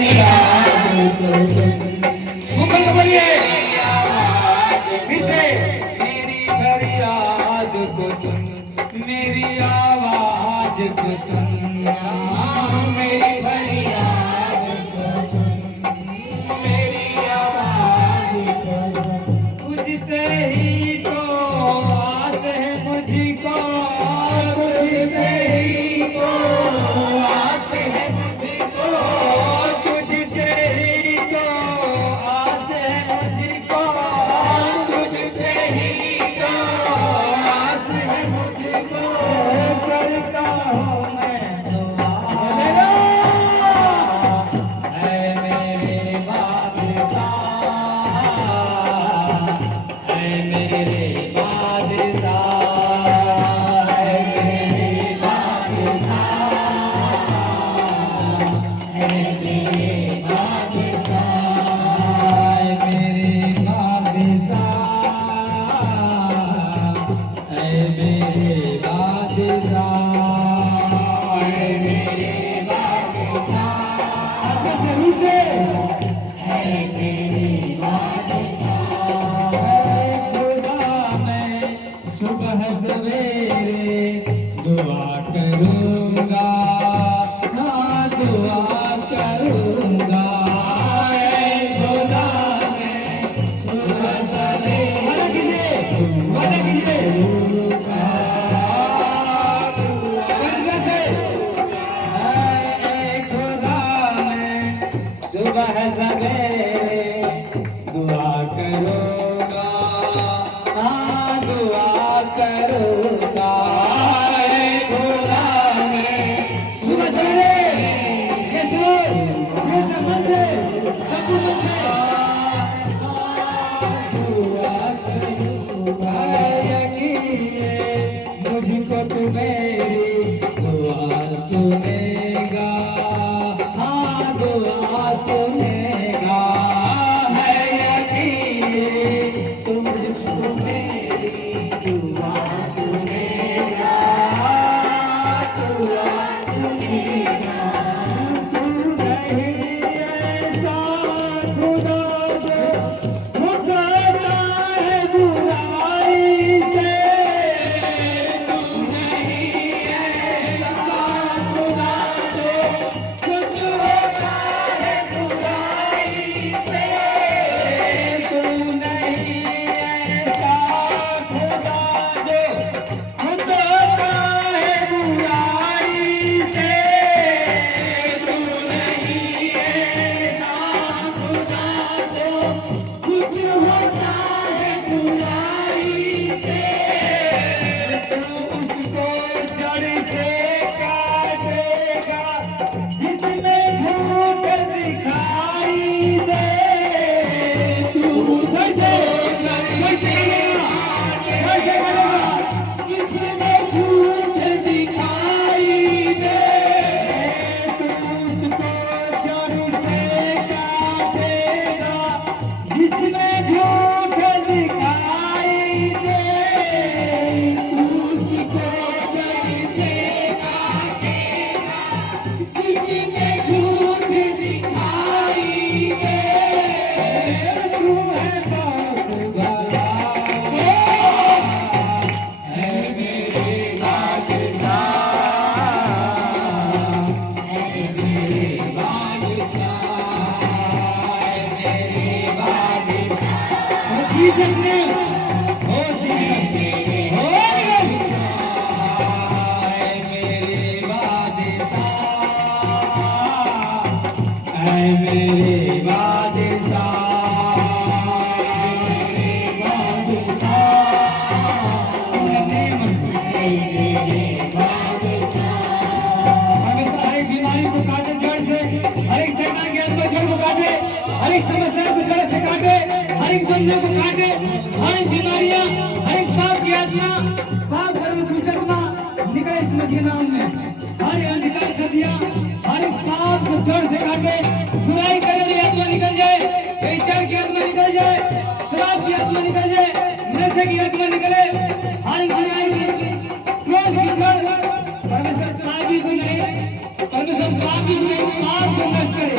फरियाद को सुन। मुकल बोलिए पीछे मेरी फरियाद को सुन, मेरी आवाज को सुन, मेरी फरियाद को सुन, मेरी आवाज को सुन। तुझसे ही तो आस है मुझको, तुझसे ही तो आस है मुझको, तुझसे ही तो आस है मुझको, तुझसे ही तो आस है मुझको। करता हूँ मैं दुआ, है मेरे बादशाह, है मेरे बादशाह, है मेरे बादशाह, है मेरे बादशाह, है मेरे बादशाह, है मेरे बादशाह, है मेरे बादशाह, कैसे नीचे है मेरे बादशाह। ऐ खुदा मैं सुबह सवेरे दुआ करूंगा, हाँ दुआ करूंगा। ऐ खुदा मैं सुबह सवेरे वादा कीजिए, वादा कीजिए कंधे से। ऐ खुदा मैं सुबह सवेरे दुआ करूंगा, हाँ दुआ करूंगा। ऐ खुदा मैं सुबह सवेरे, ये सुनो, ये सब मन से, सब मन से दुआ करूंगा। यकीन मुझको तू मेरी दुआ सुनेगा, हाँ दुआ सुनेगा। है यकीन तू मुझको मेरी दुआ सुनेगा, दुआ सुनेगा। तू नहीं ऐसा खुदा जो मुकरता है बुराई से, तू नहीं ऐसा खुदा जो खुश होता है बुराई से। तू नहीं ऐसा खुदा जो मुकरता है बुराई से। तू नहीं ऐसा खुदा जो खुश होता है बुराई से। तू उसको जड़ से काटेगा जिसमें झूठ दिखाई दे। तू कैसे कैसे कैसे करेगा? जिसमें झूठ दिखाई दे। तू उसको जड़ से काटेगा जिसमें झूठ दिखाई दे। तू उसको जड़ से काटेगा जिसमें झूठ दिखाई दे। तू है बहुत भला, है मेरे बादशाह, है मेरे बादशाह, है मेरे बादशाह। Jesus name, oh Jesus name, oh ऐ मेरे बादशाह, ऐ मेरे बादशाह, in the name of हर एक बीमारी को काटे जड़ से, हर एक शैतान के अंदर जड़ को काटे, हर एक समस्या को जड़ से काटे, हर एक बंधे को काटे, हर एक बीमारियां, हर एक पाप की आत्मा, पाप कर्म की आत्मा निकले इस मसीह नाम में। हर एक अंधकार सदियां, हर एक पाप को जड़ से काटे, बुराई करने वाली आत्मा निकल जाए, बेचैन की आत्मा निकल जाए, शराब की आत्मा निकल जाए, नशे की आत्मा निकले, हर एक बुराई की क्रोध की जड़ परमेश्वर पापी को नहीं, परमेश्वर पापी को नहीं, पाप को नष्ट करे।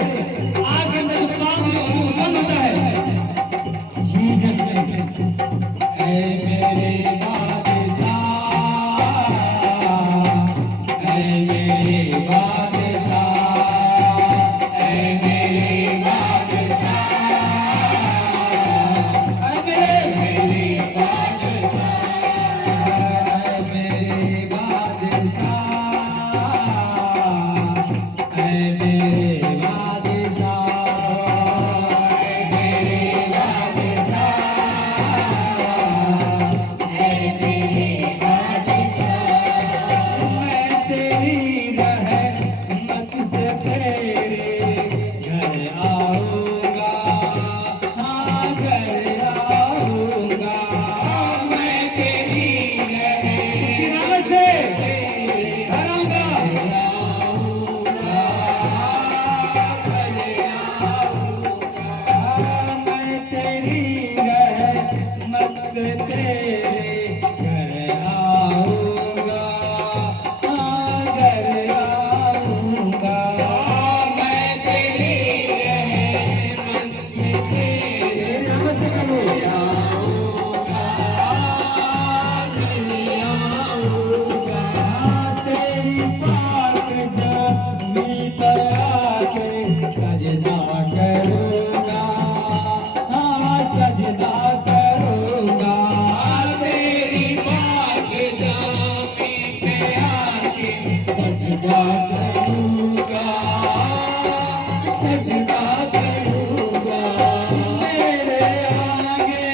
सजदा करूंगा, हाँ सजदा करूंगा, तेरी बात जाने पे आके सजदा करूंगा, सजदा करूंगा, मेरे आगे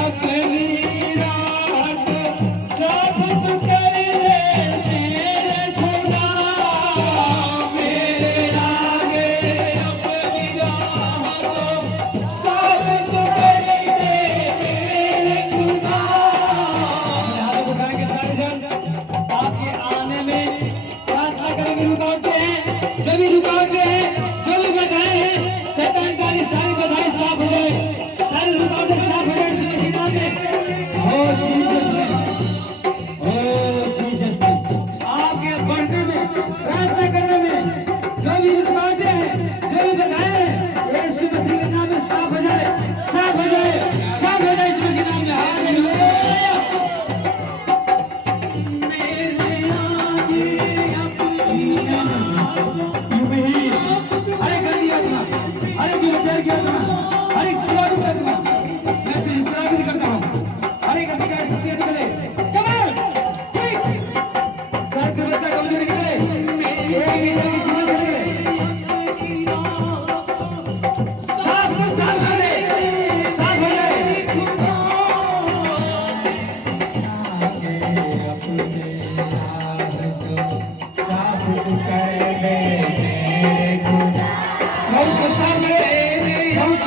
अपनी रात साबित कर दे मेरे खुदा, मेरे आगे अपनी रात साबित कर दे मेरे खुदा। हाथ उठाएंगे सारे जन, आपके आने में प्रार्थना करेंगे। रुकावटें हैं, जो भी रुकावटें हैं, जो भी बाधाएं हैं, शैतान की सारी बाधाएं साफ हो जाए, सारी रुकावटें साफ हो जाए इस महीना में। ओ जीसस में, ओ जीसस में, आपके बढ़ने में, प्रार्थना करने में, जो भी रुकावटें हैं, जो भी बाधाएं हैं, यीशु मसीह के नाम में साफ हो जाए, साफ हो जाए, साफ हो जाए इस मसीह के नाम में। हालेलुया। मेरे आगे अपनी यूं ही अरे गंदी आत्मा, अरे व्यभिचार की आत्मा, अरे शराबी की आत्मा, मैं तुझे शराबी करता हूँ, अरे गंदी का शक्तियाँ निकले, come on, quick, सारे दुर्व्यता कमजोरी निकले, एक एक की जीवन निकले, साफ हो जाए, साफ हो जाए। बहुत साफ है, बहुत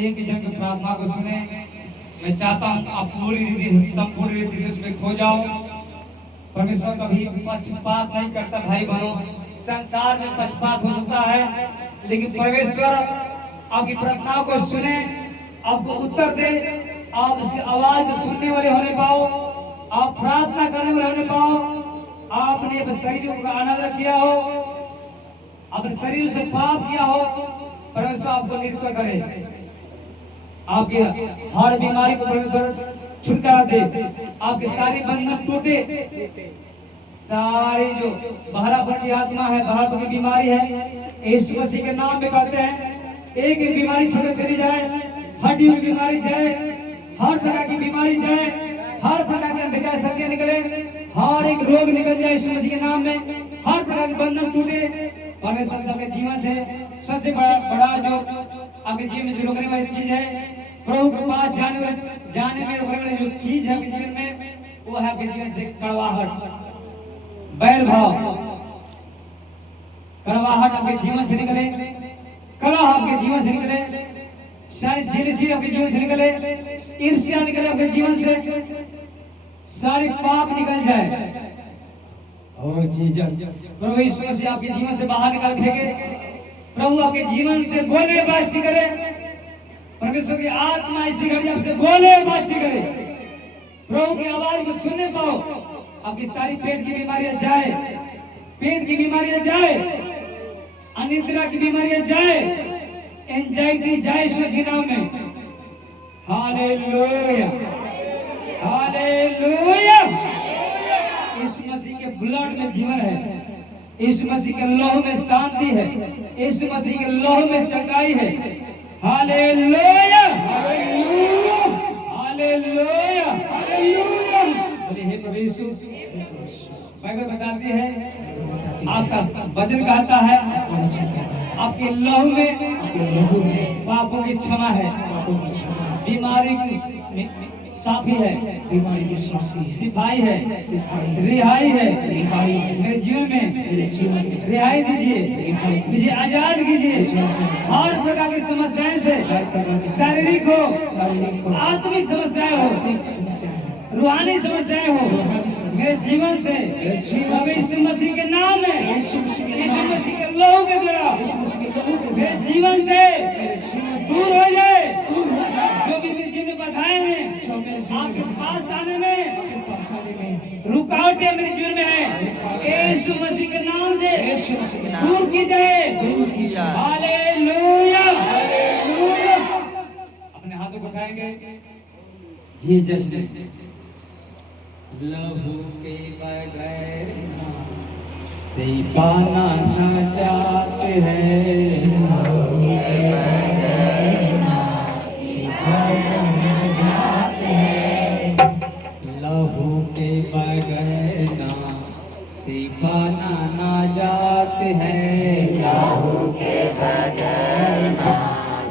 एक जन की प्रार्थना को सुने। मैं चाहता हूँ आप पूरी रीति संपूर्ण रीति से उसमें खो जाओ। परमेश्वर कभी पक्षपात नहीं करता भाई बहनों। संसार में पक्षपात हो सकता है, लेकिन परमेश्वर आपकी प्रार्थनाओं को सुने, आपको उत्तर दे। आप उसकी आवाज को सुनने वाले होने पाओ, आप प्रार्थना करने वाले होने पाओ। आपने अपने शरीर का अनादर किया हो, अपने शरीर से पाप किया हो, परमेश्वर आपको निर्भर करे। आपके हर बीमारी को परमेश्वर छुटकारा दे, आपके सारे बंधन टूटे, सारे जो बहरापन की आत्मा है, बहरापन की बीमारी है, यीशु मसीह के नाम में कहते हैं एक एक बीमारी छूट चली जाए, हड्डियों की बीमारी जाए, हर प्रकार की बीमारी जाए, हर प्रकार की अंधकार शक्तियां निकले, हर एक रोग निकल जाए यीशु मसीह के नाम में, हर प्रकार के बंधन टूटे। परमेश्वर सबके जीवन से सबसे बड़ा जो आपके जीवन में जो रोकने वाली चीज है, प्रभु के पास जाने में रोकने वाली जो चीज है आपके जीवन में, वो है आपके जीवन से कड़वाहट, बैर भाव। कड़वाहट आपके जीवन से निकले, कलह आपके जीवन से निकले, सारी जेलसी आपके जीवन से निकले, ईर्ष्या निकले आपके जीवन से, सारे पाप निकल जाए। ओह जीसस, प्रभु यीशु मसीह आपके जीवन से बाहर निकाल फेंके। प्रभु आपके जीवन से बोले बातचीत करे। परमेश्वर की आत्मा इसी घड़ी आपसे बोले बातचीत करे। प्रभु की आवाज को सुनने पाओ। आपकी सारी पेट की बीमारियां जाए, पेट की बीमारियां जाए, अनिद्रा की बीमारियां जाए, एंजाइटी जाए यीशु के नाम में। Hallelujah, hallelujah. यीशु मसीह के ब्लड में जीवन है, यीशु मसीह के लहू में शांति है, यीशु मसीह के लहू में चंगाई है। Hallelujah, hallelujah, hallelujah, hallelujah. बोले हे प्रभु यीशु। बाइबल बताती है, आपका वचन कहता है आपके लहू में पापों की क्षमा है, बीमारी की साफी है, बीमारी की साफी है, सिपाही है, सिपाही, रिहाई है, रिहाई है। मेरे जीवन में रिहाई दीजिए, मुझे आजाद कीजिए हर प्रकार की समस्याएं से, शारीरिक हो, आत्मिक समस्याएं हो, रूहानी समस्याएं हो, मेरे जीवन से यीशु मसीह के नाम में, यीशु मसीह के लहू के द्वारा मेरे जीवन से दूर हो जाए। जो भी मेरे जीवन में बाधाएं हैं, आपके पास आने में रुकावटें मेरे जीवन में है, यीशु मसीह के नाम से दूर की जाए, दूर की जाए। Hallelujah, hallelujah. अपने हाथों को उठाएंगे। जी जश्न लहू के बगैर से पाना न चाहते हैं, लहू के बगैर से पाना न चाहते हैं, लहू के बगैर से पाना न जाते हैं, लहू के बगैर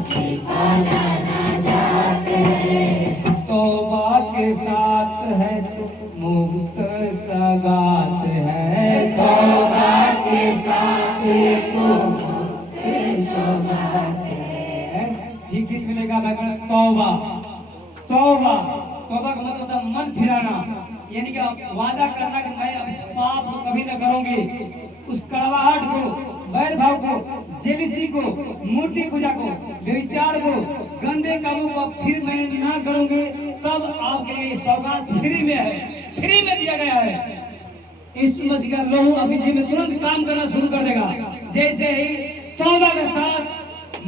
से पाना न जाते हैं। तौबा के साथ है मुक्त सगात है, तौबा के साथ मुक्त सगात है। ये गीत मिलेगा तौबा। तौबा, तौबा का मतलब होता है मन फिराना, यानी कि आप वादा करना कि मैं अब इस पाप को कभी न करूंगी, उस कड़वाहट को, बैर भाव को, जेलसी को, मूर्ति पूजा को, व्यभिचार को, गंदे कामों को फिर मैं ना करूंगी। तब आपके लिए सौगात फ्री में है, फ्री में दिया गया है। इस मसीह का लहू आपके जीवन में तुरंत काम करना शुरू कर देगा। जैसे ही तौबा के साथ,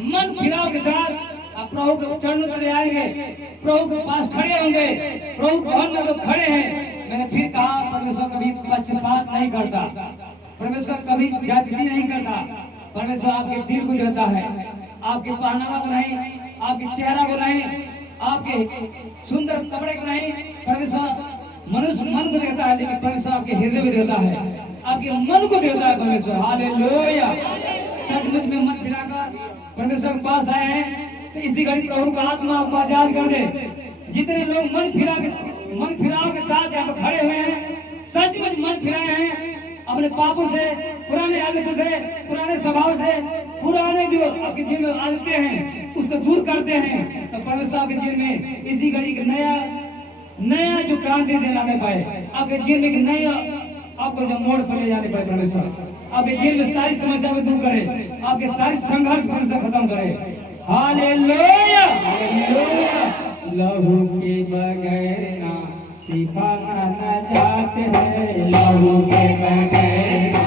मन फिराव के साथ आप प्रभु के चरणों पर आएंगे, प्रभु के पास खड़े होंगे, प्रभु भवन में लोग खड़े हैं। मैंने फिर कहा, परमेश्वर कभी पक्षपात नहीं करता, परमेश्वर कभी जाति नहीं करता। परमेश्वर आपके दिल को देखता है, आपके पहनावा को नहीं, आपके चेहरा को नहीं, आपके सुंदर कपड़े को नहीं। परमेश्वर मनुष्य मन को देखता है, लेकिन परमेश्वर आपके हृदय को देखता है, आपके मन को देखता है परमेश्वर। हालेलुया। सचमुच में मन फिराकर परमेश्वर के पास आए हैं, तो इसी घड़ी प्रभु का आत्मा आपको आजाद कर दे। जितने लोग मन फिराव के साथ यहाँ पर खड़े हुए हैं, सचमुच मन फिराए हैं अपने पापों से, पुराने आदतों से, पुराने स्वभाव से, पुराने जो आपके जीवन में आदतें हैं उसको दूर करते हैं, तो परमेश्वर आपके जीवन में इसी घड़ी एक नया जो क्रांति दिलाने पाए, आपके जीवन में एक नया आपको जो मोड़ पर ले जाने पाए परमेश्वर, आपके जीवन में सारी समस्या को दूर करे, आपके सारी संघर्ष परमेश्वर खत्म करे। Hallelujah hallelujah. लहू के बगैर ना सिखाना न जाते हैं, लहू के बगैर ना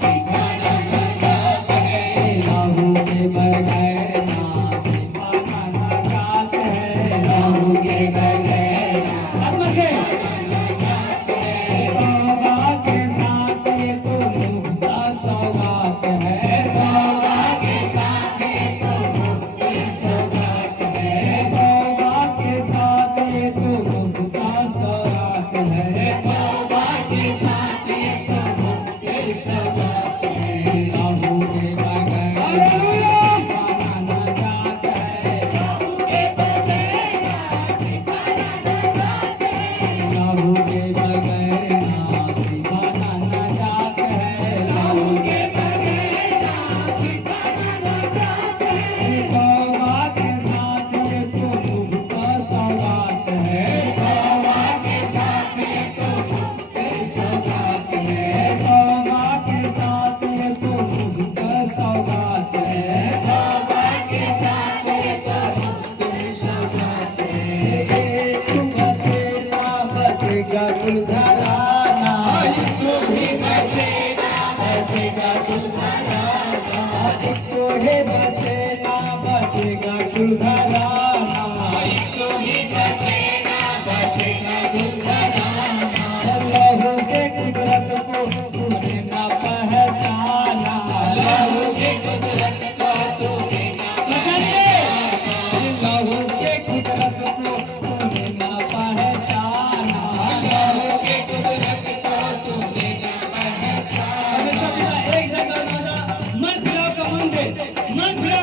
सिखाना न जाते हैं, लहू के बगैर ना सिखाना न जाते हैं, लहू के बगैर ना जाते हैं। तौबा के साथ ये तो मुफ्ता सौगात है, तौबा के साथ ये तो मुफ्ती सौगात है, तौबा के साथ ये तो मुफ्ता सौगात है, तौबा के साथ ये तो मुफ्ती सौगात है। लहू के बगैर सिखाना न जाता है, लहू के बगैर सिखाना न जाता है, लहू के बगैर सिखाना न जाता है, लहू के बगैर सिखाना न जाता है। तौबा के साथ ये तो मुफ्ता सौगात है, तौबा के साथ ये तो मुफ्ती सौगात है, तौबा के साथ ये तो मुफ्ता सौगात है, तौबा के साथ ये तो मुफ्ती सौगात है। ये तुम बचेगा बचेगा दुर्घराना, तू ही बचेगा बचेगा दुर्घराना, तू ही बचेगा बचेगा दुर्घराना, तू ही बचेगा बचेगा दुर्घराना। लहू के कुदरत को तूने ना पहचाना, लहू के कुदरत को तूने ना पहचाना, लहू के कुदरत को तूने ना पहचाना, लहू के कुदरत को तूने ना पहचाना। एक जगह मन फिराओ का मन दे, मन फिराओ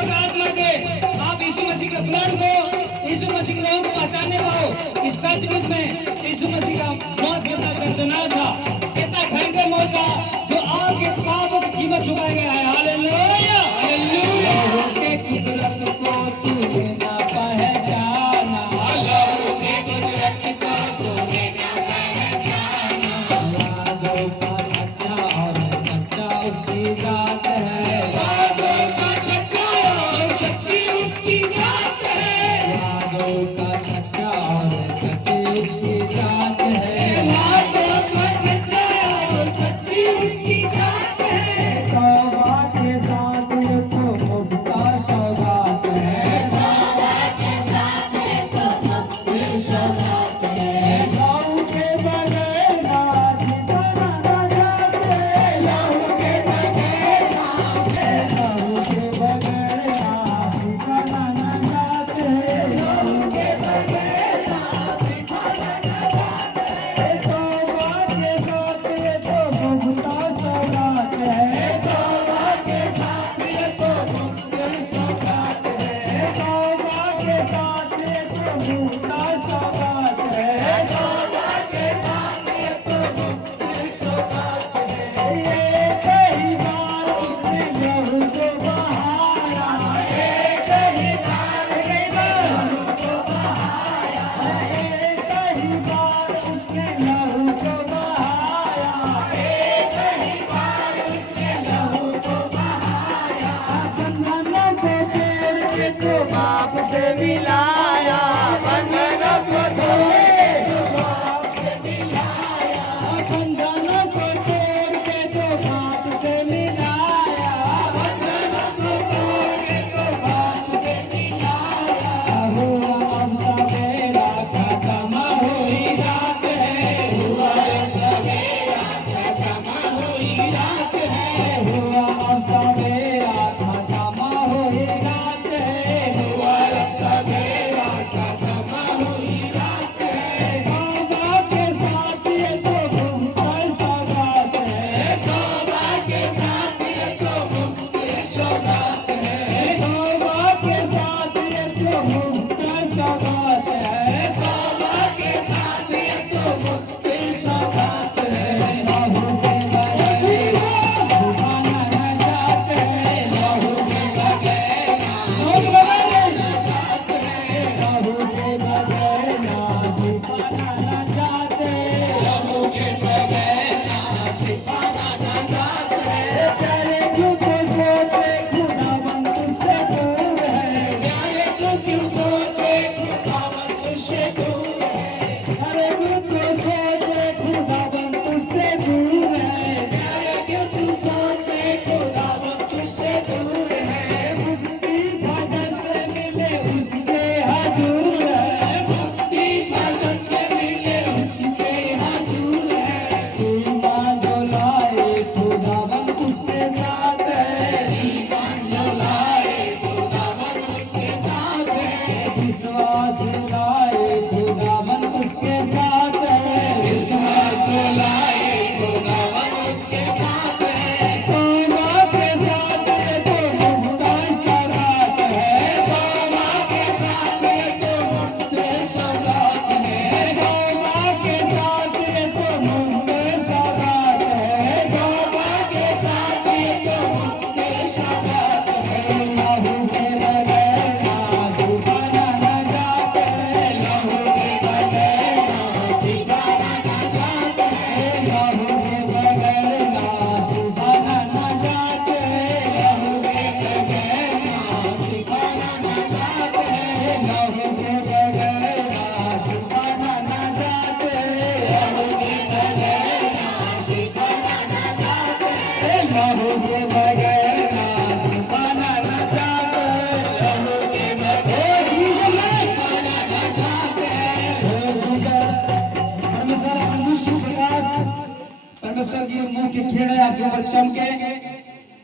परमेश्वर की मुंह की किरणें आपके ऊपर चमके,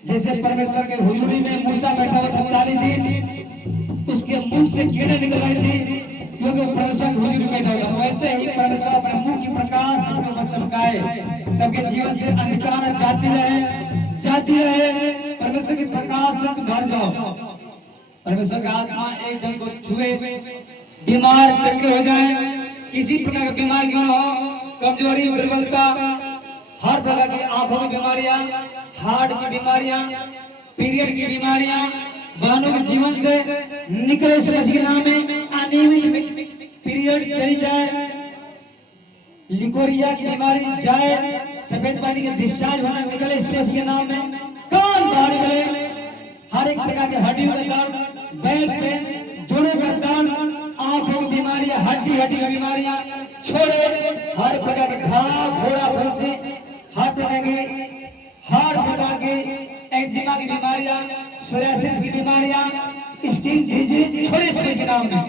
जैसे परमेश्वर के हुजूरी में मूसा बैठा हुआ था 40 दिन, उसके मुंह से किरणें निकल रही थी क्योंकि परमेश्वर के हुजूरी में बैठा हुआ था। वैसे ही परमेश्वर अपने मुंह की प्रकाश सबके ऊपर चमकाए, सबके जीवन से अंधकार जाती रहे। परमेश्वर की प्रकाश से भर जाओ। परमेश्वर का आत्मा एक जन को छुए, बीमार चंगे हो जाए, किसी प्रकार की बीमारी क्यों न हो, कमजोरी, दुर्बलता, हर प्रकार की आंखों की बीमारियां, हार्ट की बीमारियां, पीरियड की बीमारियां बहनों के जीवन से निकले यीशु मसीह के नाम में। अनियमित पीरियड चली जाए, लिकोरिया की बीमारी जाए, सफेद पानी के डिस्चार्ज होना निकले यीशु मसीह के नाम में। कान बाहर निकले, हर एक प्रकार के हड्डियों का दर्द, बैक पेन, जोड़ों का दर्द, आंखों की बीमारियां, हड्डी की बीमारियां छोड़े, हर प्रकार के घाव, फोड़ा, फुंसी, हाथ लगेंगे, हर प्रकार के एक्जिमा की बीमारियां, सोरियासिस की बीमारियां, स्किन डिजीज छोड़े यीशु के नाम में।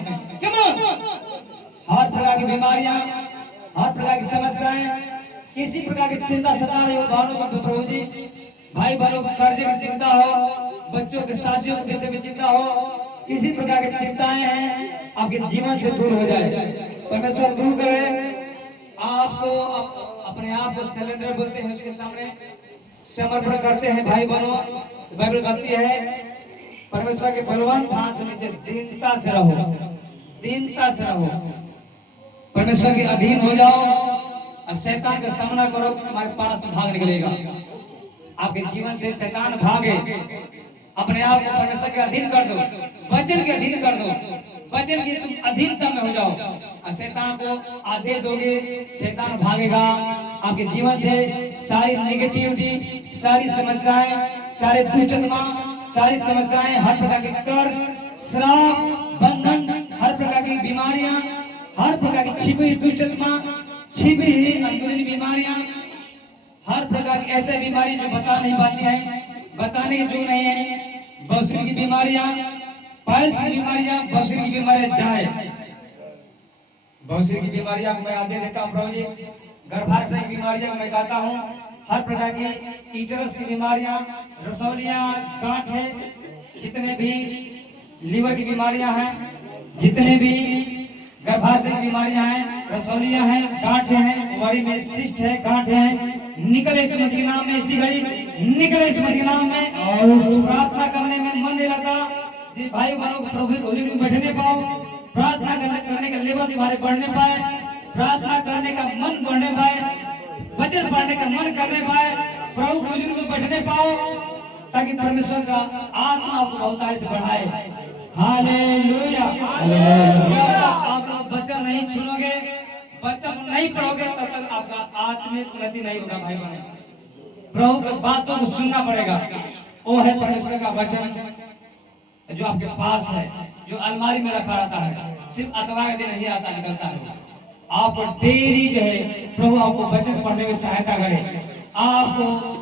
हर प्रकार की बीमारियां, हर प्रकार की समस्याएं, किसी प्रकार की चिंता सता रही हो भाइयों को, प्रभु जी भाई बहनों को कर्जे की चिंता हो, बच्चों के शादियों के विषय में चिंता हो, किसी प्रकार की चिंताएं हैं आपके जीवन से दूर हो जाए, परमेश्वर दूर करे। आपको अपने आप को सिलेंडर बोलते हैं, उसके सामने समर्पण करते हैं भाई बहनों। बाइबल कहती है परमेश्वर के बलवंत हाथ के नीचे दीनता से रहो, दीनता से रहो, परमेश्वर के अधीन हो जाओ और शैतान का सामना करो, तुम्हारे पास से भाग निकलेगा। आपके जीवन से शैतान भागे, अपने आप को परमेश्वर के अधीन कर दो, वचन के अधीन कर दो, वचन की तुम अधीनता में हो जाओ और शैतान को आदेश दोगे, शैतान भागेगा। आपके जीवन से सारी निगेटिविटी, सारी समस्याएं, सारे दुष्टता, सारी समस्याएं, हर प्रकार के कर्ज, श्राप, बंधन, हर प्रकार की बीमारियां, हर प्रकार की छिपी दुष्टता, छिपी अंदरूनी बीमारियां, हर प्रकार की ऐसी बीमारी जो बता नहीं पाती हैं, बताने के जो नहीं है, बौसरी की बीमारियां, पाइल्स की बीमारियां, बौसरी की बीमारियां जाए। बौसरी की बीमारियां मैं आदेश देता हूं प्रभु जी, गर्भाशय की बीमारियां मैं कहता हूं, हर प्रकार की ईटरस की बीमारियां, रसौलियां, गांठें, जितने भी लीवर की बीमारियां हैं, जितने भी गर्भाशय की बीमारियां हैं, रसौलियां हैं, गांठें हैं, ओवरी में सिस्ट है, गांठें हैं, निकले यीशु मसीह के नाम में। इसी घड़ी निकले यीशु मसीह के नाम में। और प्रार्थना करने में मन नहीं लगता जी भाई बहनों, प्रभु के हुजूर में बैठने पाओ, प्रार्थना करने का लेवल तुम्हारे बढ़ने पाए, प्रार्थना करने का मन बढ़ने पाए, वचन पढ़ने का मन करने पाए, प्रभु के हुजूर में बैठने पाओ, ताकि परमेश्वर का आत्मा आपको बहुतायत से बढ़ाए। हालेलुया। जब तक आप लोग वचन नहीं सुनोगे, वचन नहीं पढ़ोगे, तब तक आपका आत्मिक उन्नति नहीं होगा भाई बहनों। प्रभु की बातों को सुनना पड़ेगा। वो है परमेश्वर का वचन जो आपके पास है, जो अलमारी में रखा रहता है, सिर्फ अतवार के दिन ही आता निकलता है। आप डेली जो है प्रभु आपको वचन पढ़ने में सहायता करे, आपको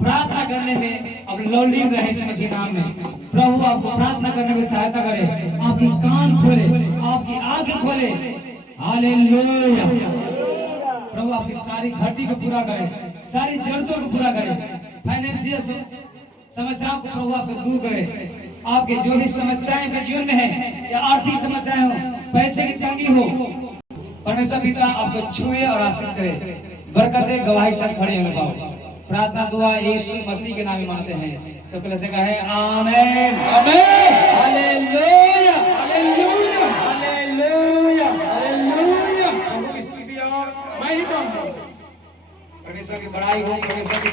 प्रार्थना करने में अब लवलीन रहे यीशु मसीह नाम में। प्रभु आपको प्रार्थना करने में सहायता करे, आपकी कान खोले, आपकी आंखें खोले। हालेलुया। प्रभु आपकी सारी घटी को पूरा करे, सारी जरूरतों को पूरा करे, फाइनेंशियल समस्याओं को प्रभु आपको दूर करे। आपके जो भी समस्याएं आपके जीवन में है, या आर्थिक समस्याएं हो, पैसे की तंगी हो, परमेश्वर पिता आपको छुए और आशीष करे, बरकतें गवाही के साथ खड़े होने पाओ। प्रार्थना दुआ यीशु मसीह के नाम में मांगते हैं, सब पहले से कहे आमीन, आमीन, हालेलुया, हालेलुया, हालेलुया, हालेलुया। प्रभु की स्तुति और महिमा हो, परमेश्वर की बड़ाई हो, परमेश्वर की